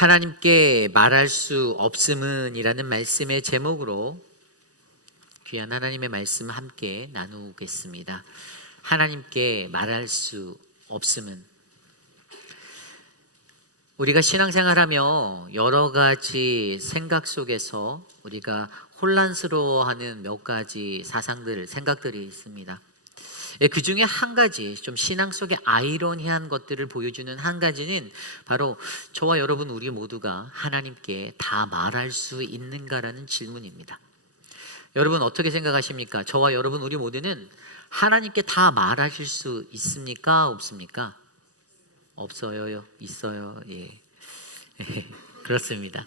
하나님께 말할 수 없음은 이라는 말씀의 제목으로 귀한 하나님의 말씀 함께 나누겠습니다. 하나님께 말할 수 없음은, 우리가 신앙생활하며 여러 가지 생각 속에서 우리가 혼란스러워하는 몇 가지 생각들이 있습니다. 그 중에 한 가지, 좀 신앙 속의 아이러니한 것들을 보여주는 한 가지는 바로 저와 여러분 우리 모두가 하나님께 다 말할 수 있는가라는 질문입니다. 여러분 어떻게 생각하십니까? 저와 여러분 우리 모두는 하나님께 다 말하실 수 있습니까? 없습니까? 없어요? 있어요? 예. 그렇습니다.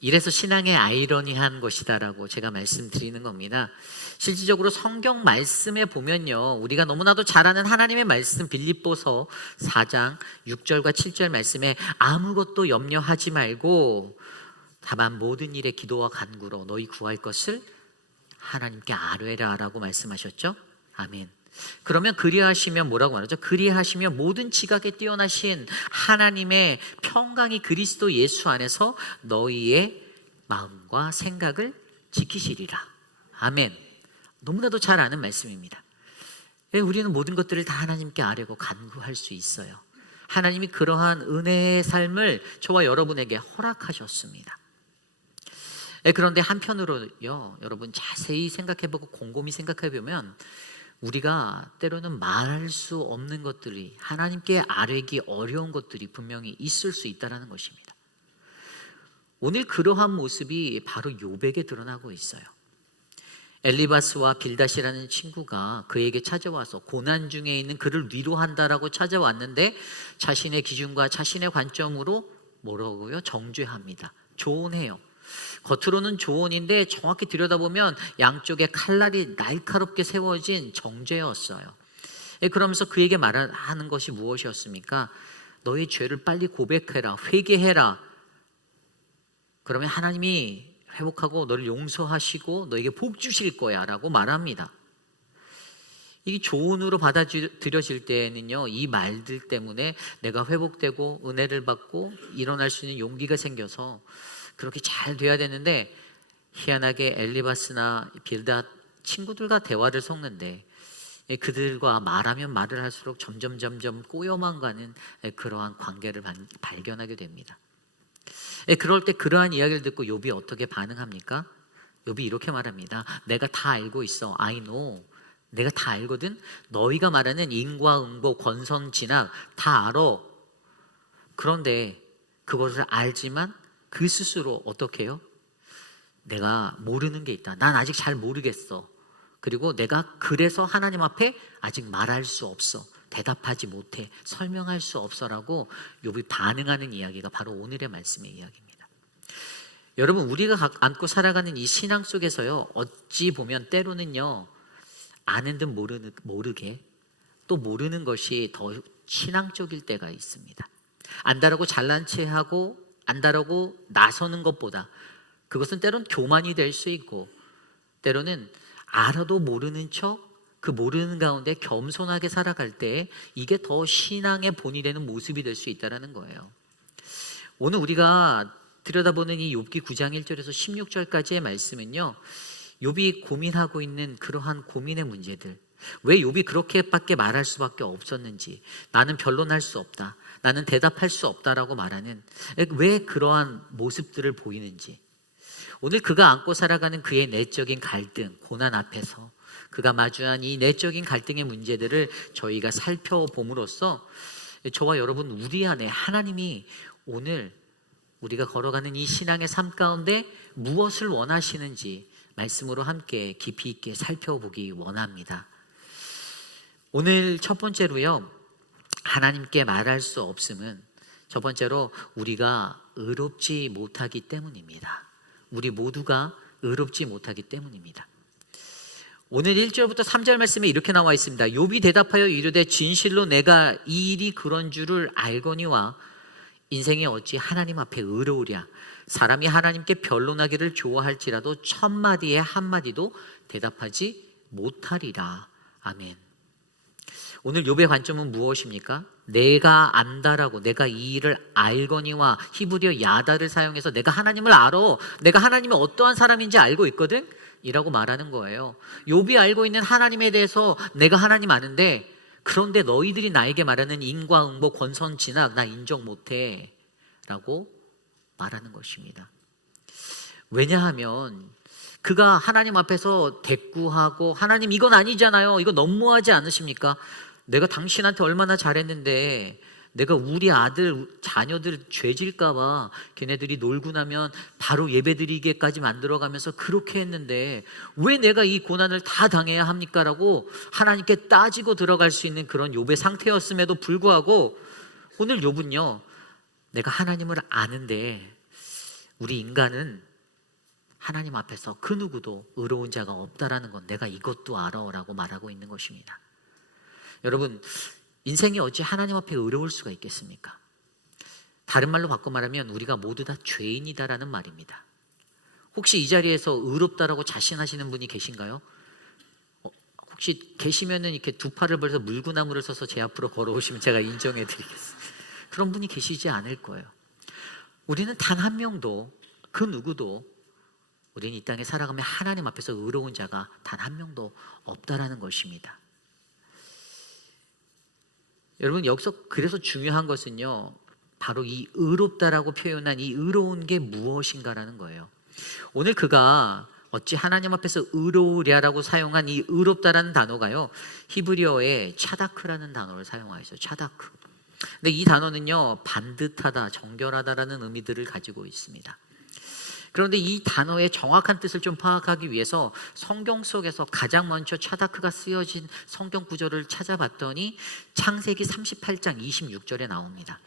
이래서 신앙의 아이러니한 것이다라고 제가 말씀드리는 겁니다. 실질적으로 성경 말씀에 보면요, 우리가 너무나도 잘 아는 하나님의 말씀 빌립보서 4장 6절과 7절 말씀에 아무것도 염려하지 말고 다만 모든 일에 기도와 간구로 너희 구할 것을 하나님께 아뢰라라고 말씀하셨죠. 아멘. 그러면 그리하시면 뭐라고 말하죠? 그리하시면 모든 지각에 뛰어나신 하나님의 평강이 그리스도 예수 안에서 너희의 마음과 생각을 지키시리라. 아멘. 너무나도 잘 아는 말씀입니다. 우리는 모든 것들을 다 하나님께 아뢰고 간구할 수 있어요. 하나님이 그러한 은혜의 삶을 저와 여러분에게 허락하셨습니다. 그런데 한편으로요, 여러분 자세히 생각해보고 곰곰이 생각해보면 우리가 때로는 말할 수 없는 것들이, 하나님께 아뢰기 어려운 것들이 분명히 있을 수 있다는 것입니다. 오늘 그러한 모습이 바로 욥에게 드러나고 있어요. 엘리바스와 빌닷이라는 친구가 그에게 찾아와서 고난 중에 있는 그를 위로한다라고 찾아왔는데 자신의 기준과 자신의 관점으로 뭐라고요? 정죄합니다. 조언해요. 겉으로는 조언인데 정확히 들여다보면 양쪽에 칼날이 날카롭게 세워진 정죄였어요. 그러면서 그에게 말하는 것이 무엇이었습니까? 너의 죄를 빨리 고백해라, 회개해라. 그러면 하나님이 회복하고 너를 용서하시고 너에게 복 주실 거야 라고 말합니다. 이 조언으로 받아들여질 때는요, 이 말들 때문에 내가 회복되고 은혜를 받고 일어날 수 있는 용기가 생겨서 그렇게 잘 돼야 되는데, 희한하게 엘리바스나 빌닷 친구들과 대화를 섞는데 그들과 말하면 말을 할수록 점점 꼬여만 가는 그러한 관계를 발견하게 됩니다. 그럴 때 그러한 이야기를 듣고 욥이 어떻게 반응합니까? 욥이 이렇게 말합니다. 내가 다 알고 있어. I know. 내가 다 알거든. 너희가 말하는 인과응보, 권선진악 다 알아. 그런데 그것을 알지만 그 스스로 어떻게 해요? 내가 모르는 게 있다. 난 아직 잘 모르겠어. 그리고 내가 그래서 하나님 앞에 아직 말할 수 없어. 대답하지 못해. 설명할 수 없어라고 욥이 반응하는 이야기가 바로 오늘의 말씀의 이야기입니다. 여러분, 우리가 안고 살아가는 이 신앙 속에서요, 어찌 보면 때로는요, 아는 듯 모르게 또 모르는 것이 더 신앙적일 때가 있습니다. 안다라고 잘난 체하고 안다라고 나서는 것보다 그것은 때론 교만이 될 수 있고, 때로는 알아도 모르는 척 그 모르는 가운데 겸손하게 살아갈 때 이게 더 신앙의 본이 되는 모습이 될 수 있다는 거예요. 오늘 우리가 들여다보는 이 욥기 9장 1절에서 16절까지의 말씀은요, 욥이 고민하고 있는 그러한 고민의 문제들, 왜 욥이 그렇게밖에 말할 수밖에 없었는지, 나는 변론할 수 없다, 나는 대답할 수 없다라고 말하는 왜 그러한 모습들을 보이는지, 오늘 그가 안고 살아가는 그의 내적인 갈등, 고난 앞에서 그가 마주한 이 내적인 갈등의 문제들을 저희가 살펴봄으로써 저와 여러분 우리 안에 하나님이 오늘 우리가 걸어가는 이 신앙의 삶 가운데 무엇을 원하시는지 말씀으로 함께 깊이 있게 살펴보기 원합니다. 오늘 첫 번째로요, 하나님께 말할 수 없음은 첫 번째로 우리가 의롭지 못하기 때문입니다. 우리 모두가 의롭지 못하기 때문입니다. 오늘 1절부터 3절 말씀에 이렇게 나와 있습니다. 욥이 대답하여 이르되 진실로 내가 이 일이 그런 줄을 알거니와 인생이 어찌 하나님 앞에 의로우랴. 사람이 하나님께 변론하기를 좋아할지라도 1000마디에 한마디도 대답하지 못하리라. 아멘. 오늘 욥의 관점은 무엇입니까? 내가 안다라고, 내가 이 일을 알거니와 히브리어 야다를 사용해서 내가 하나님을 알아, 내가 하나님이 어떠한 사람인지 알고 있거든 이라고 말하는 거예요. 욥이 알고 있는 하나님에 대해서 내가 하나님 아는데, 그런데 너희들이 나에게 말하는 인과응보, 권선진악 나 인정 못해 라고 말하는 것입니다. 왜냐하면 그가 하나님 앞에서 대꾸하고, 하나님 이건 아니잖아요, 이거 너무하지 않으십니까? 내가 당신한테 얼마나 잘했는데 내가 우리 아들 자녀들 죄질까 봐 걔네들이 놀고 나면 바로 예배드리게까지 만들어가면서 그렇게 했는데 왜 내가 이 고난을 다 당해야 합니까? 라고 하나님께 따지고 들어갈 수 있는 그런 욥의 상태였음에도 불구하고, 오늘 욥은요, 내가 하나님을 아는데 우리 인간은 하나님 앞에서 그 누구도 의로운 자가 없다라는 건 내가 이것도 알아 라고 말하고 있는 것입니다. 여러분, 인생이 어찌 하나님 앞에 의로울 수가 있겠습니까? 다른 말로 바꿔 말하면 우리가 모두 다 죄인이다라는 말입니다. 혹시 이 자리에서 의롭다라고 자신하시는 분이 계신가요? 혹시 계시면은 이렇게 두 팔을 벌려서 물구나무를 서서 제 앞으로 걸어오시면 제가 인정해 드리겠습니다. 그런 분이 계시지 않을 거예요. 우리는 단 한 명도, 그 누구도, 우리는 이 땅에 살아가며 하나님 앞에서 의로운 자가 단 한 명도 없다라는 것입니다. 여러분, 여기서 그래서 중요한 것은요, 바로 이 의롭다라고 표현한 이 의로운 게 무엇인가라는 거예요. 오늘 그가 어찌 하나님 앞에서 의로우랴라고 사용한 이 의롭다라는 단어가요, 히브리어의 차다크라는 단어를 사용하였어요. 차다크. 근데 이 단어는요, 반듯하다, 정결하다라는 의미들을 가지고 있습니다. 그런데 이 단어의 정확한 뜻을 좀 파악하기 위해서 성경 속에서 가장 먼저 차다크가 쓰여진 성경 구절을 찾아봤더니 창세기 38장 26절에 나옵니다.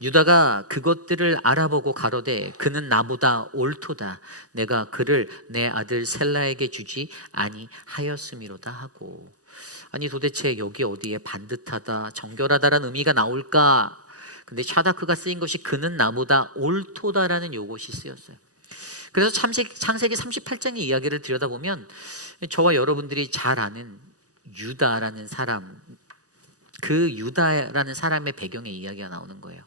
유다가 그것들을 알아보고 가로되 그는 나보다 옳도다, 내가 그를 내 아들 셀라에게 주지 아니하였음이로다 하고. 아니 도대체 여기 어디에 반듯하다, 정결하다라는 의미가 나올까? 근데 차다크가 쓰인 것이 그는 나보다 옳도다라는 요것이 쓰였어요. 그래서 창세기 38장의 이야기를 들여다보면 저와 여러분들이 잘 아는 유다라는 사람, 그 유다라는 사람의 배경의 이야기가 나오는 거예요.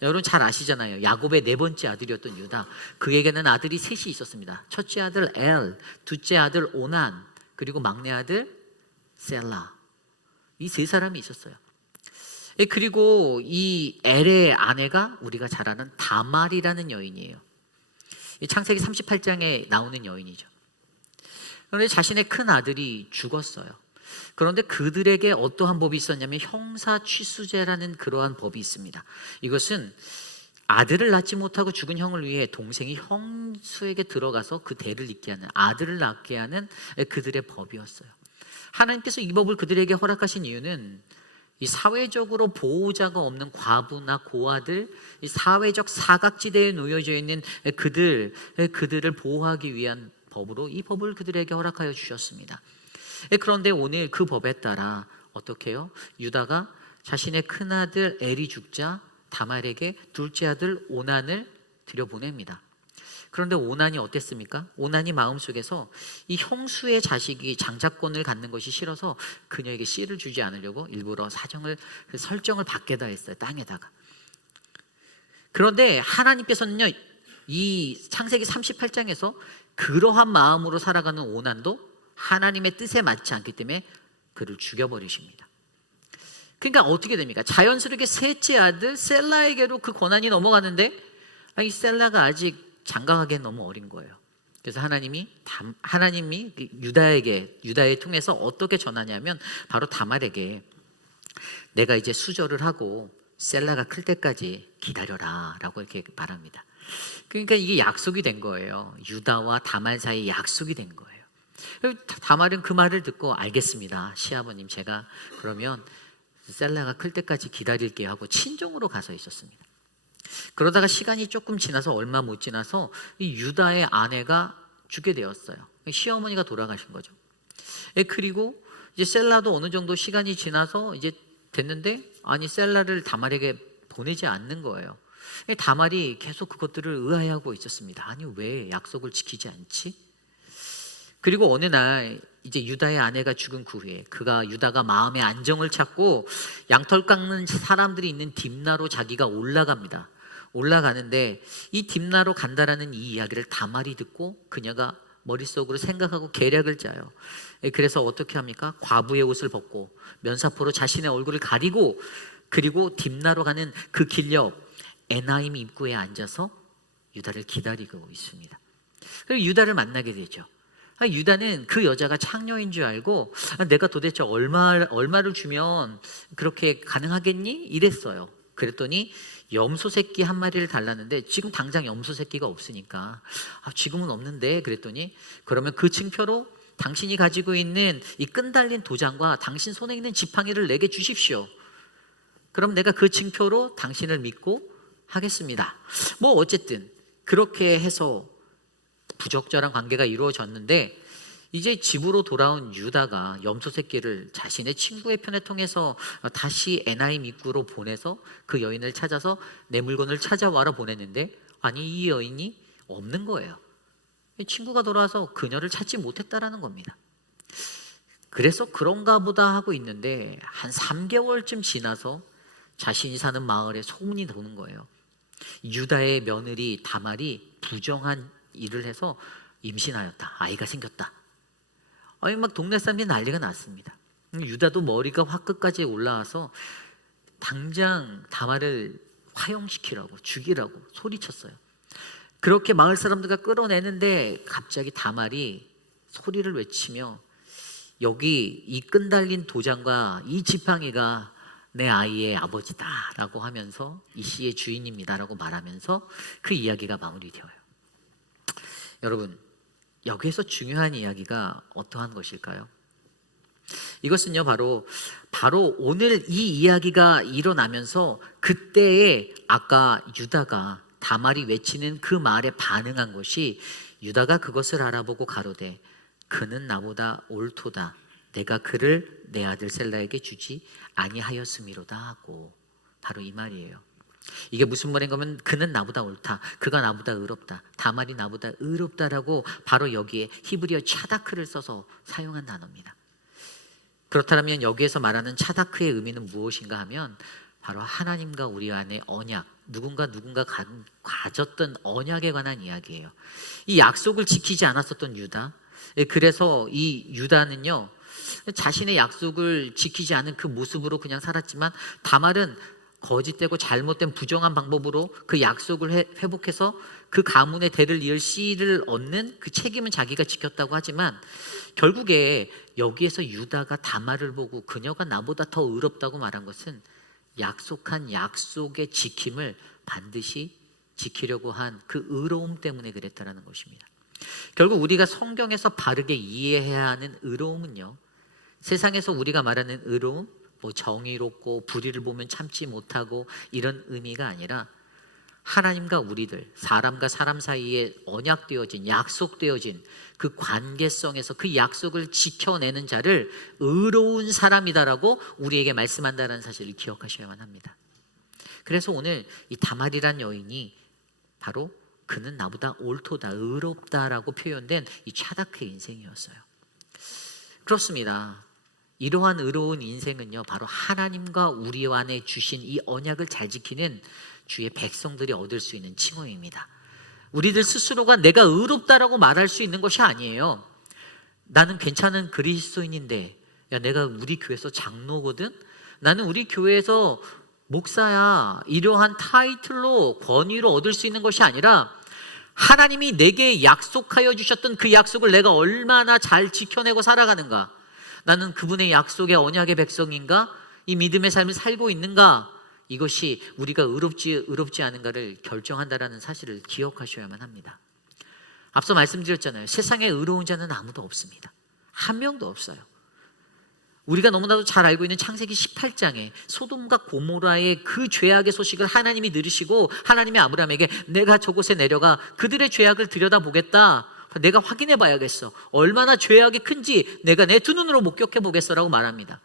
여러분 잘 아시잖아요. 야곱의 네 번째 아들이었던 유다, 그에게는 아들이 셋이 있었습니다. 첫째 아들 엘, 둘째 아들 오난, 그리고 막내 아들 셀라. 이 세 사람이 있었어요. 그리고 이 엘의 아내가 우리가 잘 아는 다말이라는 여인이에요. 창세기 38장에 나오는 여인이죠. 그런데 자신의 큰 아들이 죽었어요. 그런데 그들에게 어떠한 법이 있었냐면 형사취수제라는 그러한 법이 있습니다. 이것은 아들을 낳지 못하고 죽은 형을 위해 동생이 형수에게 들어가서 그 대를 잇게 하는, 아들을 낳게 하는 그들의 법이었어요. 하나님께서 이 법을 그들에게 허락하신 이유는 이 사회적으로 보호자가 없는 과부나 고아들, 이 사회적 사각지대에 놓여져 있는 그들을 보호하기 위한 법으로 이 법을 그들에게 허락하여 주셨습니다. 그런데 오늘 그 법에 따라 어떻게 해요? 유다가 자신의 큰아들 엘이 죽자 다말에게 둘째 아들 오난을 들여보냅니다. 그런데 오난이 어땠습니까? 오난이 마음속에서 이 형수의 자식이 장자권을 갖는 것이 싫어서 그녀에게 씨를 주지 않으려고 일부러 설정을 밖에다 했어요. 땅에다가. 그런데 하나님께서는요, 이 창세기 38장에서 그러한 마음으로 살아가는 오난도 하나님의 뜻에 맞지 않기 때문에 그를 죽여버리십니다. 그러니까 어떻게 됩니까? 자연스럽게 셋째 아들 셀라에게로 그 권한이 넘어가는데 이 셀라가 아직 장가가기엔 너무 어린 거예요. 그래서 하나님이 유다에 통해서 어떻게 전하냐면 바로 다말에게 내가 이제 수절을 하고 셀라가 클 때까지 기다려라 라고 이렇게 말합니다. 그러니까 이게 약속이 된 거예요. 유다와 다말 사이에 약속이 된 거예요. 다말은 그 말을 듣고 알겠습니다, 시아버님, 제가 그러면 셀라가 클 때까지 기다릴게요 하고 친정으로 가서 있었습니다. 그러다가 시간이 조금 지나서, 얼마 못 지나서 이 유다의 아내가 죽게 되었어요. 시어머니가 돌아가신 거죠. 그리고 이제 셀라도 어느 정도 시간이 지나서 이제 됐는데 아니 셀라를 다말에게 보내지 않는 거예요. 다말이 계속 그것들을 의아해하고 있었습니다. 아니 왜 약속을 지키지 않지? 그리고 어느 날 이제 유다의 아내가 죽은 그 후에 유다가 마음의 안정을 찾고 양털 깎는 사람들이 있는 딥나로 자기가 올라갑니다. 올라가는데 이 딥나로 간다라는 이 이야기를 다말이 듣고 그녀가 머릿속으로 생각하고 계략을 짜요. 그래서 어떻게 합니까? 과부의 옷을 벗고 면사포로 자신의 얼굴을 가리고 그리고 딥나로 가는 그 길 옆 에나임 입구에 앉아서 유다를 기다리고 있습니다. 그리고 유다를 만나게 되죠. 유다는 그 여자가 창녀인 줄 알고 내가 도대체 얼마를 주면 그렇게 가능하겠니? 이랬어요. 그랬더니 염소 새끼 한 마리를 달랐는데 지금 당장 염소 새끼가 없으니까 지금은 없는데 그랬더니 그러면 그 층표로 당신이 가지고 있는 이 끈 달린 도장과 당신 손에 있는 지팡이를 내게 주십시오. 그럼 내가 그 층표로 당신을 믿고 하겠습니다. 뭐 어쨌든 그렇게 해서 부적절한 관계가 이루어졌는데 이제 집으로 돌아온 유다가 염소 새끼를 자신의 친구의 편에 통해서 다시 에나임 입구로 보내서 그 여인을 찾아서 내 물건을 찾아와라 보냈는데 아니 이 여인이 없는 거예요. 친구가 돌아와서 그녀를 찾지 못했다라는 겁니다. 그래서 그런가 보다 하고 있는데 한 3개월쯤 지나서 자신이 사는 마을에 소문이 도는 거예요. 유다의 며느리 다말이 부정한 일을 해서 임신하였다. 아이가 생겼다. 아니 막 동네 사람들이 난리가 났습니다. 유다도 머리가 화끝까지 올라와서 당장 다말을 화형시키라고 죽이라고 소리쳤어요. 그렇게 마을 사람들과 끌어내는데 갑자기 다말이 소리를 외치며 여기 이 끈 달린 도장과 이 지팡이가 내 아이의 아버지다라고 하면서 이 씨의 주인입니다라고 말하면서 그 이야기가 마무리되어요. 여러분 여기에서 중요한 이야기가 어떠한 것일까요? 이것은요 바로 오늘 이 이야기가 일어나면서 그때에 아까 유다가 다말이 외치는 그 말에 반응한 것이 유다가 그것을 알아보고 가로되 그는 나보다 옳도다 내가 그를 내 아들 셀라에게 주지 아니하였음이로다 하고 바로 이 말이에요. 이게 무슨 말인 거면 그는 나보다 옳다 그가 나보다 의롭다 다말이 나보다 의롭다라고 바로 여기에 히브리어 차다크를 써서 사용한 단어입니다. 그렇다면 여기에서 말하는 차다크의 의미는 무엇인가 하면 바로 하나님과 우리 안에 언약 누군가 가졌던 언약에 관한 이야기예요. 이 약속을 지키지 않았었던 유다 그래서 이 유다는요 자신의 약속을 지키지 않은 그 모습으로 그냥 살았지만 다말은 거짓되고 잘못된 부정한 방법으로 그 약속을 회복해서 그 가문의 대를 이을 씨를 얻는 그 책임은 자기가 지켰다고 하지만 결국에 여기에서 유다가 다말을 보고 그녀가 나보다 더 의롭다고 말한 것은 약속한 약속의 지킴을 반드시 지키려고 한 그 의로움 때문에 그랬다라는 것입니다. 결국 우리가 성경에서 바르게 이해해야 하는 의로움은요 세상에서 우리가 말하는 의로움 뭐 정의롭고 불의를 보면 참지 못하고 이런 의미가 아니라 하나님과 우리들 사람과 사람 사이에 언약되어진 약속되어진 그 관계성에서 그 약속을 지켜내는 자를 의로운 사람이다라고 우리에게 말씀한다는 사실을 기억하셔야만 합니다. 그래서 오늘 이 다말이란 여인이 바로 그는 나보다 옳도다 의롭다라고 표현된 이 차다크의 인생이었어요. 그렇습니다. 이러한 의로운 인생은요 바로 하나님과 우리 안에 주신 이 언약을 잘 지키는 주의 백성들이 얻을 수 있는 칭호입니다. 우리들 스스로가 내가 의롭다라고 말할 수 있는 것이 아니에요. 나는 괜찮은 그리스도인인데 야 내가 우리 교회에서 장로거든 나는 우리 교회에서 목사야 이러한 타이틀로 권위로 얻을 수 있는 것이 아니라 하나님이 내게 약속하여 주셨던 그 약속을 내가 얼마나 잘 지켜내고 살아가는가 나는 그분의 약속의 언약의 백성인가 이 믿음의 삶을 살고 있는가 이것이 우리가 의롭지 않은가를 결정한다라는 사실을 기억하셔야만 합니다. 앞서 말씀드렸잖아요. 세상에 의로운 자는 아무도 없습니다. 한 명도 없어요. 우리가 너무나도 잘 알고 있는 창세기 18장에 소돔과 고모라의 그 죄악의 소식을 하나님이 들으시고 하나님이 아브라함에게 내가 저곳에 내려가 그들의 죄악을 들여다보겠다 내가 확인해 봐야겠어 얼마나 죄악이 큰지 내가 내 두 눈으로 목격해 보겠어라고 말합니다.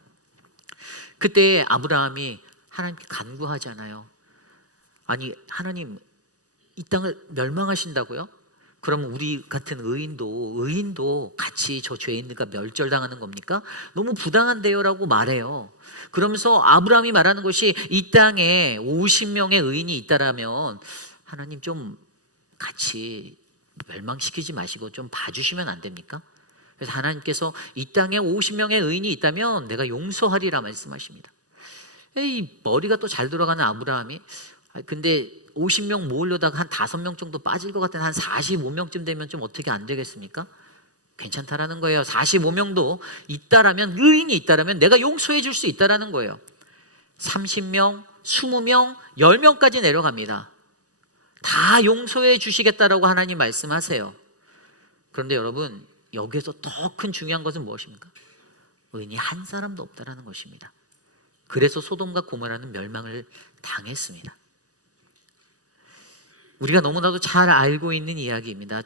그때 아브라함이 하나님께 간구하잖아요. 아니 하나님 이 땅을 멸망하신다고요? 그러면 우리 같은 의인도 같이 저 죄인들과 멸절당하는 겁니까? 너무 부당한데요라고 말해요. 그러면서 아브라함이 말하는 것이 이 땅에 50명의 의인이 있다라면 하나님 좀 같이 멸망시키지 마시고 좀 봐주시면 안 됩니까? 그래서 하나님께서 이 땅에 50명의 의인이 있다면 내가 용서하리라 말씀하십니다. 이 머리가 또 잘 돌아가는 아브라함이 근데 50명 모으려다가 한 5명 정도 빠질 것 같은 한 45명쯤 되면 좀 어떻게 안 되겠습니까? 괜찮다라는 거예요. 45명도 있다라면, 의인이 있다라면 내가 용서해 줄 수 있다라는 거예요. 30명, 20명, 10명까지 내려갑니다. 다 용서해 주시겠다라고 하나님 말씀하세요. 그런데 여러분, 여기에서 더 큰 중요한 것은 무엇입니까? 의인이 한 사람도 없다라는 것입니다. 그래서 소돔과 고모라는 멸망을 당했습니다. 우리가 너무나도 잘 알고 있는 이야기입니다.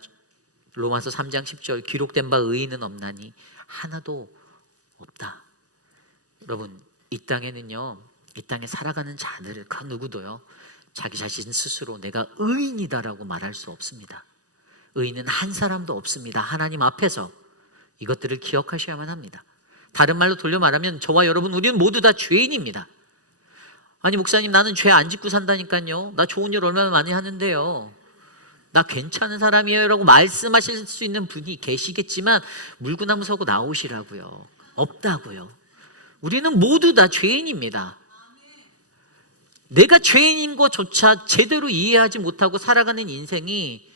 로마서 3장 10절 기록된 바 의인은 없나니 하나도 없다. 여러분, 이 땅에는요, 이 땅에 살아가는 자들 그 누구도요 자기 자신 스스로 내가 의인이다라고 말할 수 없습니다. 의인은 한 사람도 없습니다. 하나님 앞에서 이것들을 기억하셔야만 합니다. 다른 말로 돌려 말하면 저와 여러분 우리는 모두 다 죄인입니다. 아니 목사님 나는 죄 안 짓고 산다니까요. 나 좋은 일 얼마나 많이 하는데요. 나 괜찮은 사람이에요 라고 말씀하실 수 있는 분이 계시겠지만 물구나무 서고 나오시라고요. 없다고요. 우리는 모두 다 죄인입니다. 내가 죄인인 것조차 제대로 이해하지 못하고 살아가는 인생이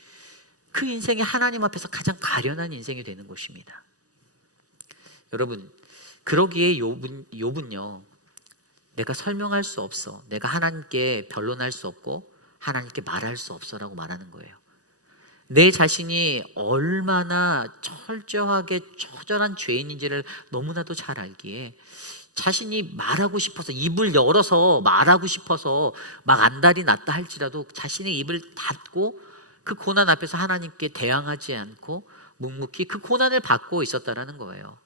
그 인생이 하나님 앞에서 가장 가련한 인생이 되는 것입니다. 여러분, 그러기에 욥은요 내가 설명할 수 없어, 내가 하나님께 변론할 수 없고 하나님께 말할 수 없어라고 말하는 거예요. 내 자신이 얼마나 철저하게 처절한 죄인인지를 너무나도 잘 알기에 자신이 말하고 싶어서 입을 열어서 말하고 싶어서 막 안달이 났다 할지라도 자신의 입을 닫고 그 고난 앞에서 하나님께 대항하지 않고 묵묵히 그 고난을 받고 있었다라는 거예요.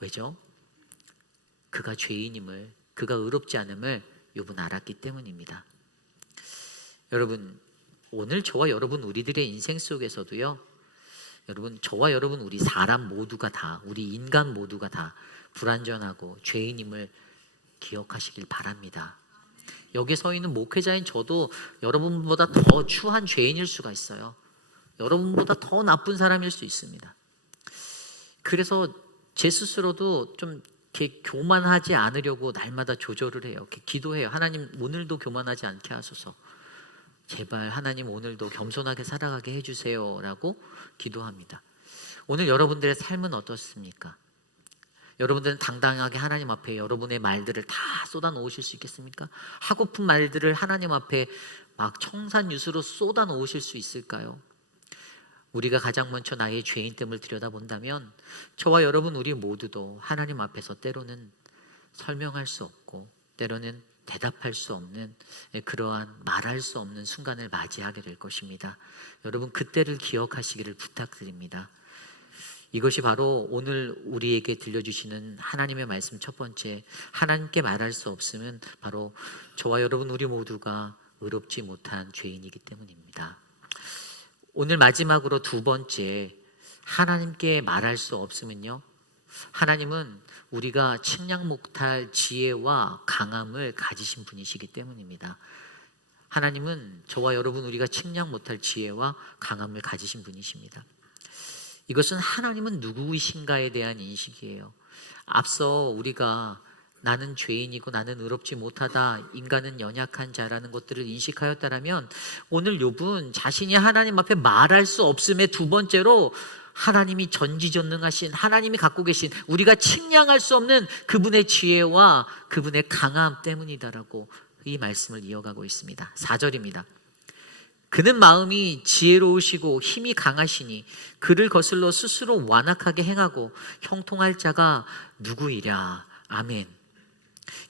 왜죠? 그가 죄인임을, 그가 의롭지 않음을 욥은 알았기 때문입니다. 여러분, 오늘 저와 여러분 우리들의 인생 속에서도요, 여러분 저와 여러분 우리 사람 모두가 다, 우리 인간 모두가 다 불완전하고 죄인임을 기억하시길 바랍니다. 여기 서 있는 목회자인 저도 여러분보다 더 추한 죄인일 수가 있어요. 여러분보다 더 나쁜 사람일 수 있습니다. 그래서 제 스스로도 좀 이렇게 교만하지 않으려고 날마다 조절을 해요. 이렇게 기도해요. 하나님 오늘도 교만하지 않게 하소서. 제발 하나님 오늘도 겸손하게 살아가게 해주세요 라고 기도합니다. 오늘 여러분들의 삶은 어떻습니까? 여러분들은 당당하게 하나님 앞에 여러분의 말들을 다 쏟아 놓으실 수 있겠습니까? 하고픈 말들을 하나님 앞에 막 청산유수로 쏟아 놓으실 수 있을까요? 우리가 가장 먼저 나의 죄인됨을 들여다본다면 저와 여러분 우리 모두도 하나님 앞에서 때로는 설명할 수 없고 때로는 대답할 수 없는 그러한 말할 수 없는 순간을 맞이하게 될 것입니다. 여러분 그때를 기억하시기를 부탁드립니다. 이것이 바로 오늘 우리에게 들려주시는 하나님의 말씀 첫 번째, 하나님께 말할 수 없으면 바로 저와 여러분 우리 모두가 의롭지 못한 죄인이기 때문입니다. 오늘 마지막으로 두 번째, 하나님께 말할 수 없으면요, 하나님은 우리가 측량 못할 지혜와 강함을 가지신 분이시기 때문입니다. 하나님은 저와 여러분 우리가 측량 못할 지혜와 강함을 가지신 분이십니다. 이것은 하나님은 누구이신가에 대한 인식이에요. 앞서 우리가 나는 죄인이고 나는 의롭지 못하다, 인간은 연약한 자라는 것들을 인식하였다면 오늘 욥은 자신이 하나님 앞에 말할 수 없음의 두 번째로 하나님이 전지전능하신, 하나님이 갖고 계신 우리가 측량할 수 없는 그분의 지혜와 그분의 강함 때문이다라고 이 말씀을 이어가고 있습니다. 4절입니다. 그는 마음이 지혜로우시고 힘이 강하시니 그를 거슬러 스스로 완악하게 행하고 형통할 자가 누구이랴. 아멘.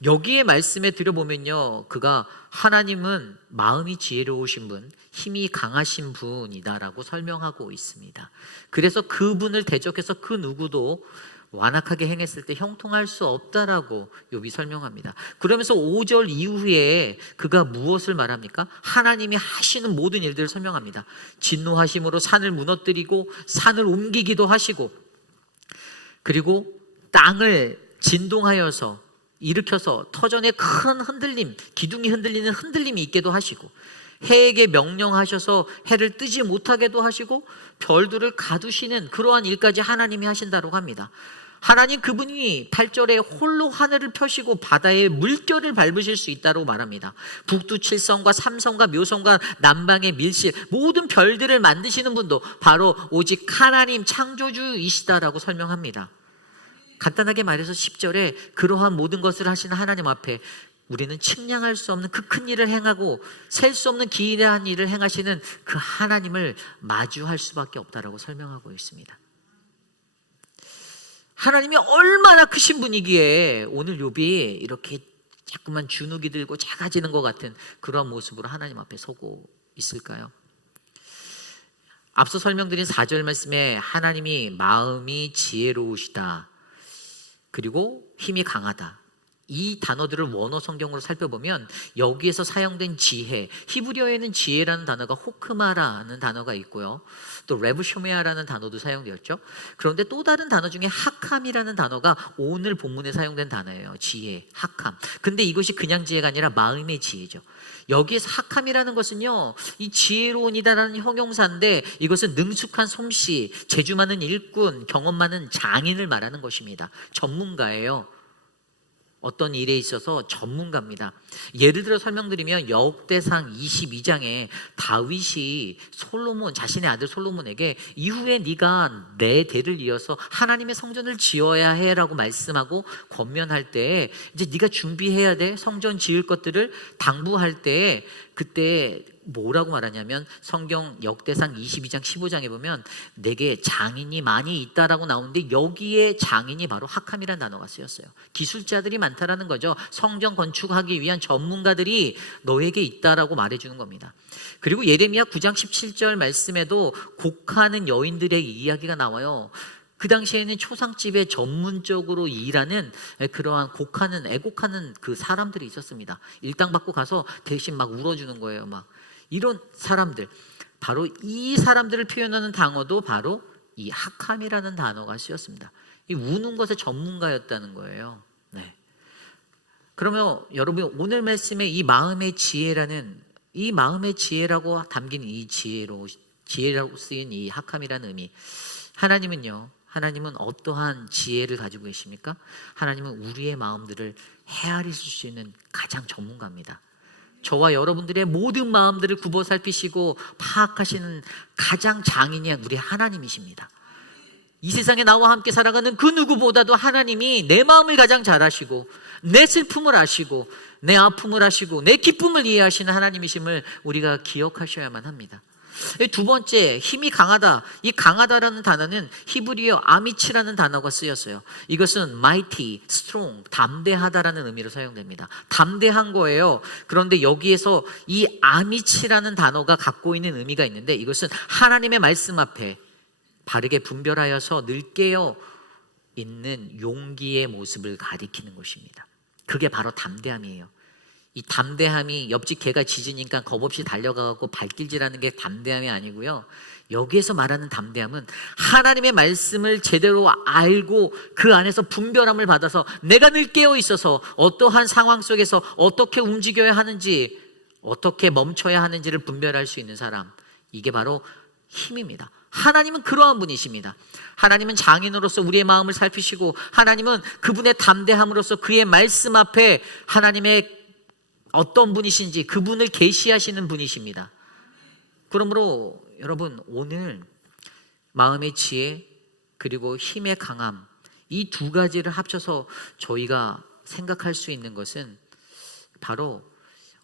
여기에 말씀에 들여보면요, 그가 하나님은 마음이 지혜로우신 분, 힘이 강하신 분이다라고 설명하고 있습니다. 그래서 그분을 대적해서 그 누구도 완악하게 행했을 때 형통할 수 없다라고 욥이 설명합니다. 그러면서 5절 이후에 그가 무엇을 말합니까? 하나님이 하시는 모든 일들을 설명합니다. 진노하심으로 산을 무너뜨리고 산을 옮기기도 하시고, 그리고 땅을 진동하여서 일으켜서 터전에 큰 흔들림, 기둥이 흔들리는 흔들림이 있게도 하시고, 해에게 명령하셔서 해를 뜨지 못하게도 하시고, 별들을 가두시는 그러한 일까지 하나님이 하신다고 합니다. 하나님 그분이 8절에 홀로 하늘을 펴시고 바다의 물결을 밟으실 수 있다고 말합니다. 북두 칠성과 삼성과 묘성과 남방의 밀실, 모든 별들을 만드시는 분도 바로 오직 하나님 창조주이시다라고 설명합니다. 간단하게 말해서 10절에 그러한 모든 것을 하시는 하나님 앞에 우리는 측량할 수 없는 그 큰 일을 행하고 셀 수 없는 기이한 일을 행하시는 그 하나님을 마주할 수밖에 없다라고 설명하고 있습니다. 하나님이 얼마나 크신 분이기에 오늘 욥이 이렇게 자꾸만 주눅이 들고 작아지는 것 같은 그런 모습으로 하나님 앞에 서고 있을까요? 앞서 설명드린 4절 말씀에 하나님이 마음이 지혜로우시다, 그리고 힘이 강하다, 이 단어들을 원어 성경으로 살펴보면 여기에서 사용된 지혜, 히브리어에는 지혜라는 단어가 호크마라는 단어가 있고요, 또 레브쇼메아라는 단어도 사용되었죠. 그런데 또 다른 단어 중에 하캄이라는 단어가 오늘 본문에 사용된 단어예요. 지혜, 하캄. 근데 이것이 그냥 지혜가 아니라 마음의 지혜죠. 여기에서 하캄이라는 것은요, 이 지혜로운이다라는 형용사인데 이것은 능숙한 솜씨, 재주 많은 일꾼, 경험 많은 장인을 말하는 것입니다. 전문가예요. 어떤 일에 있어서 전문가입니다. 예를 들어 설명드리면 역대상 22장에 다윗이 자신의 아들 솔로몬에게 이후에 네가 내 대를 이어서 하나님의 성전을 지어야 해라고 말씀하고 권면할 때, 이제 네가 준비해야 돼, 성전 지을 것들을 당부할 때, 그때 뭐라고 말하냐면 성경 역대상 22장 15장에 보면 내게 장인이 많이 있다라고 나오는데 여기에 장인이 바로 하캄이라는 단어가 쓰였어요. 기술자들이 많다라는 거죠. 성전 건축하기 위한 전문가들이 너에게 있다라고 말해주는 겁니다. 그리고 예레미야 9장 17절 말씀에도 곡하는 여인들의 이야기가 나와요. 그 당시에는 초상집에 전문적으로 일하는 그러한 애곡하는 그 사람들이 있었습니다. 일당 받고 가서 대신 막 울어주는 거예요. 막 이런 사람들, 바로 이 사람들을 표현하는 단어도 바로 이 하캄이라는 단어가 쓰였습니다. 이 우는 것의 전문가였다는 거예요. 네. 그러면 여러분 오늘 말씀에 이 마음의 지혜라는, 이 마음의 지혜라고 담긴 이 지혜라고 쓰인 이 하캄이라는 의미, 하나님은 어떠한 지혜를 가지고 계십니까? 하나님은 우리의 마음들을 헤아릴 수 있는 가장 전문가입니다. 저와 여러분들의 모든 마음들을 굽어 살피시고 파악하시는 가장 장인이 우리 하나님이십니다. 이 세상에 나와 함께 살아가는 그 누구보다도 하나님이 내 마음을 가장 잘 아시고, 내 슬픔을 아시고, 내 아픔을 아시고, 내 기쁨을 이해하시는 하나님이심을 우리가 기억하셔야만 합니다. 두 번째, 힘이 강하다. 이 강하다라는 단어는 히브리어 아미치라는 단어가 쓰였어요. 이것은 mighty, strong, 담대하다라는 의미로 사용됩니다. 담대한 거예요. 그런데 여기에서 이 아미치라는 단어가 갖고 있는 의미가 있는데 이것은 하나님의 말씀 앞에 바르게 분별하여서 늘 깨어 있는 용기의 모습을 가리키는 것입니다. 그게 바로 담대함이에요. 이 담대함이 옆집 개가 짖으니까 겁없이 달려가고 발길질하는 게 담대함이 아니고요. 여기에서 말하는 담대함은 하나님의 말씀을 제대로 알고 그 안에서 분별함을 받아서 내가 늘 깨어 있어서 어떠한 상황 속에서 어떻게 움직여야 하는지, 어떻게 멈춰야 하는지를 분별할 수 있는 사람, 이게 바로 힘입니다. 하나님은 그러한 분이십니다. 하나님은 장인으로서 우리의 마음을 살피시고, 하나님은 그분의 담대함으로써 그의 말씀 앞에 하나님의 어떤 분이신지 그분을 계시하시는 분이십니다. 그러므로 여러분 오늘 마음의 지혜 그리고 힘의 강함, 이 두 가지를 합쳐서 저희가 생각할 수 있는 것은 바로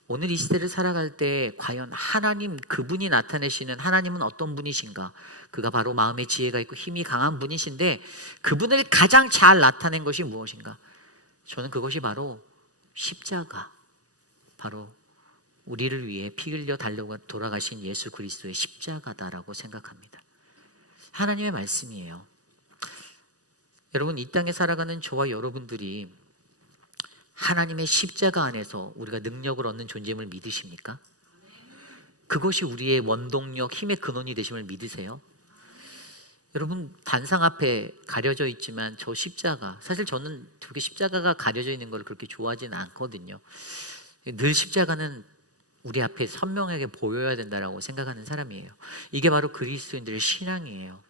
오늘 이 시대를 살아갈 때 과연 하나님, 그분이 나타내시는 하나님은 어떤 분이신가? 그가 바로 마음의 지혜가 있고 힘이 강한 분이신데 그분을 가장 잘 나타낸 것이 무엇인가? 저는 그것이 바로 십자가, 바로 우리를 위해 피 흘려 돌아가신 예수 그리스도의 십자가다라고 생각합니다. 하나님의 말씀이에요. 여러분, 이 땅에 살아가는 저와 여러분들이 하나님의 십자가 안에서 우리가 능력을 얻는 존재임을 믿으십니까? 그것이 우리의 원동력, 힘의 근원이 되심을 믿으세요? 여러분, 단상 앞에 가려져 있지만 저 십자가, 사실 저는 그렇게 십자가가 가려져 있는 걸 그렇게 좋아하지는 않거든요. 늘 십자가는 우리 앞에 선명하게 보여야 된다라고 생각하는 사람이에요. 이게 바로 그리스도인들의 신앙이에요.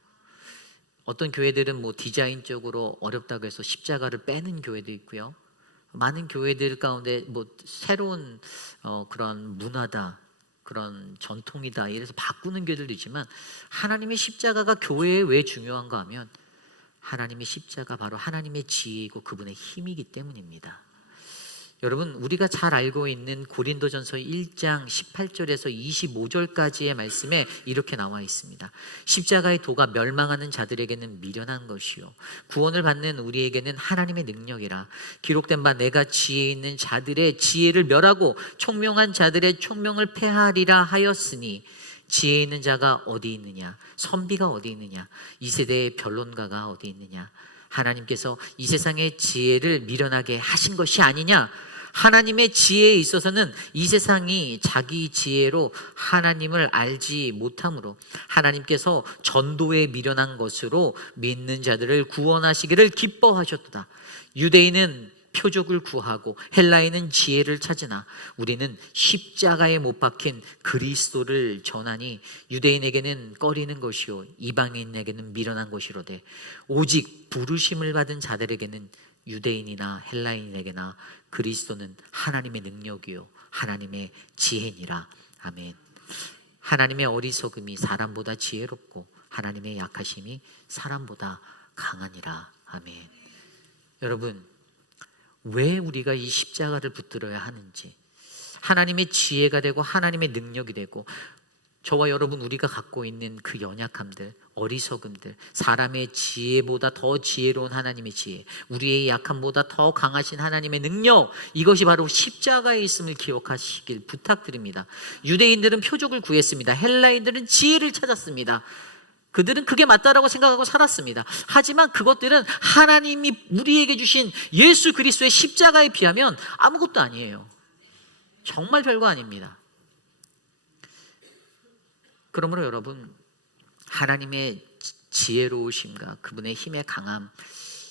어떤 교회들은 뭐 디자인적으로 어렵다고 해서 십자가를 빼는 교회도 있고요. 많은 교회들 가운데 뭐 새로운 그런 문화다, 그런 전통이다 이래서 바꾸는 교회들도 있지만, 하나님의 십자가가 교회에 왜 중요한가 하면 하나님의 십자가 바로 하나님의 지혜이고 그분의 힘이기 때문입니다. 여러분, 우리가 잘 알고 있는 고린도전서 1장 18절에서 25절까지의 말씀에 이렇게 나와 있습니다. 십자가의 도가 멸망하는 자들에게는 미련한 것이요 구원을 받는 우리에게는 하나님의 능력이라. 기록된 바 내가 지혜 있는 자들의 지혜를 멸하고 총명한 자들의 총명을 패하리라 하였으니, 지혜 있는 자가 어디 있느냐, 선비가 어디 있느냐, 이 세대의 변론가가 어디 있느냐. 하나님께서 이 세상의 지혜를 미련하게 하신 것이 아니냐. 하나님의 지혜에 있어서는 이 세상이 자기 지혜로 하나님을 알지 못하므로 하나님께서 전도에 미련한 것으로 믿는 자들을 구원하시기를 기뻐하셨도다. 유대인은 표적을 구하고 헬라인은 지혜를 찾으나 우리는 십자가에 못 박힌 그리스도를 전하니, 유대인에게는 꺼리는 것이요 이방인에게는 미련한 것이로되 오직 부르심을 받은 자들에게는 유대인이나 헬라인에게나 그리스도는 하나님의 능력이요 하나님의 지혜니라. 아멘. 하나님의 어리석음이 사람보다 지혜롭고 하나님의 약하심이 사람보다 강하니라. 아멘. 여러분, 왜 우리가 이 십자가를 붙들어야 하는지, 하나님의 지혜가 되고 하나님의 능력이 되고 저와 여러분 우리가 갖고 있는 그 연약함들, 어리석음들, 사람의 지혜보다 더 지혜로운 하나님의 지혜, 우리의 약함보다 더 강하신 하나님의 능력, 이것이 바로 십자가에 있음을 기억하시길 부탁드립니다. 유대인들은 표적을 구했습니다. 헬라인들은 지혜를 찾았습니다. 그들은 그게 맞다라고 생각하고 살았습니다. 하지만 그것들은 하나님이 우리에게 주신 예수 그리스도의 십자가에 비하면 아무것도 아니에요. 정말 별거 아닙니다. 그러므로 여러분, 하나님의 지혜로우심과 그분의 힘의 강함,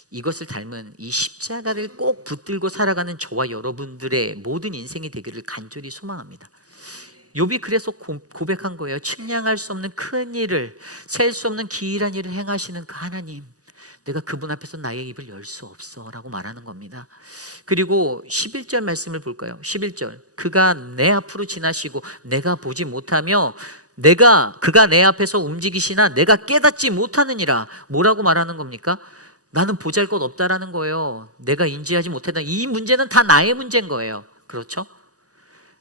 이것을 닮은 이 십자가를 꼭 붙들고 살아가는 저와 여러분들의 모든 인생이 되기를 간절히 소망합니다. 욥이 그래서 고백한 거예요. 측량할 수 없는 큰 일을, 셀 수 없는 기이한 일을 행하시는 그 하나님, 내가 그분 앞에서 나의 입을 열 수 없어 라고 말하는 겁니다. 그리고 11절 말씀을 볼까요? 11절, 그가 내 앞으로 지나시고 내가 보지 못하며 그가 내 앞에서 움직이시나 내가 깨닫지 못하느니라. 뭐라고 말하는 겁니까? 나는 보잘것 없다라는 거예요. 내가 인지하지 못했다. 이 문제는 다 나의 문제인 거예요. 그렇죠?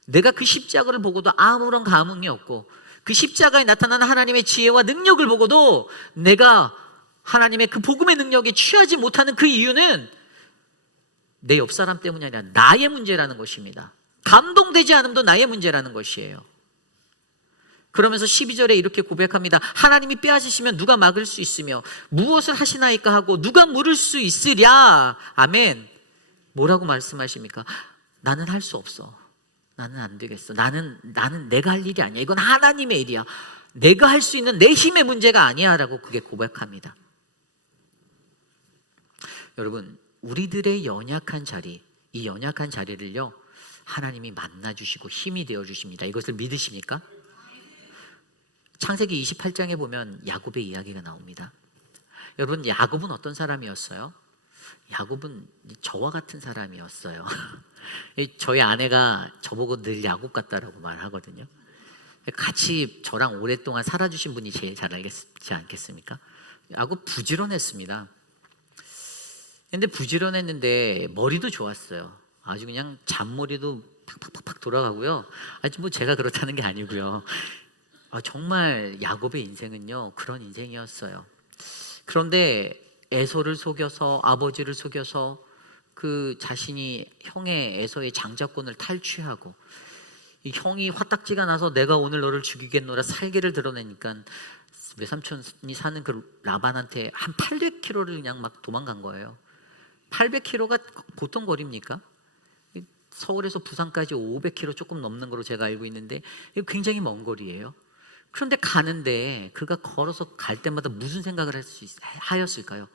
내가 그 십자가를 보고도 아무런 감흥이 없고, 그 십자가에 나타나는 하나님의 지혜와 능력을 보고도 내가 하나님의 그 복음의 능력에 취하지 못하는 그 이유는 내 옆 사람 때문이 아니라 나의 문제라는 것입니다. 감동되지 않음도 나의 문제라는 것이에요. 그러면서 12절에 이렇게 고백합니다. 하나님이 빼앗으시면 누가 막을 수 있으며 무엇을 하시나이까 하고 누가 물을 수 있으랴. 아멘. 뭐라고 말씀하십니까? 나는 할 수 없어. 나는 안 되겠어. 나는 내가 할 일이 아니야. 이건 하나님의 일이야. 내가 할 수 있는 내 힘의 문제가 아니야 라고 그게 고백합니다. 여러분, 우리들의 연약한 자리, 이 연약한 자리를요 하나님이 만나주시고 힘이 되어주십니다. 이것을 믿으십니까? 창세기 28장에 보면 야곱의 이야기가 나옵니다. 여러분, 야곱은 어떤 사람이었어요? 야곱은 저와 같은 사람이었어요. 저희 아내가 저보고 늘 야곱 같다라고 말하거든요. 같이 저랑 오랫동안 살아주신 분이 제일 잘 알겠지 않겠습니까? 야곱 부지런했습니다. 근데 부지런했는데 머리도 좋았어요. 아주 그냥 잔머리도 팍팍팍팍 돌아가고요. 아주 뭐 제가 그렇다는 게 아니고요. 정말 야곱의 인생은요 그런 인생이었어요. 그런데 에서를 속여서, 아버지를 속여서 그 자신이 형의 에서의 장자권을 탈취하고, 이 형이 화딱지가 나서 내가 오늘 너를 죽이겠노라 살개를 드러내니까 외삼촌이 사는 그 라반한테 한 800km를 그냥 막 도망간 거예요. 800km가 보통 거리입니까? 서울에서 부산까지 500km 조금 넘는 거로 제가 알고 있는데 이거 굉장히 먼 거리예요. 그런데 가는데 그가 걸어서 갈 때마다 무슨 생각을 하였을까요?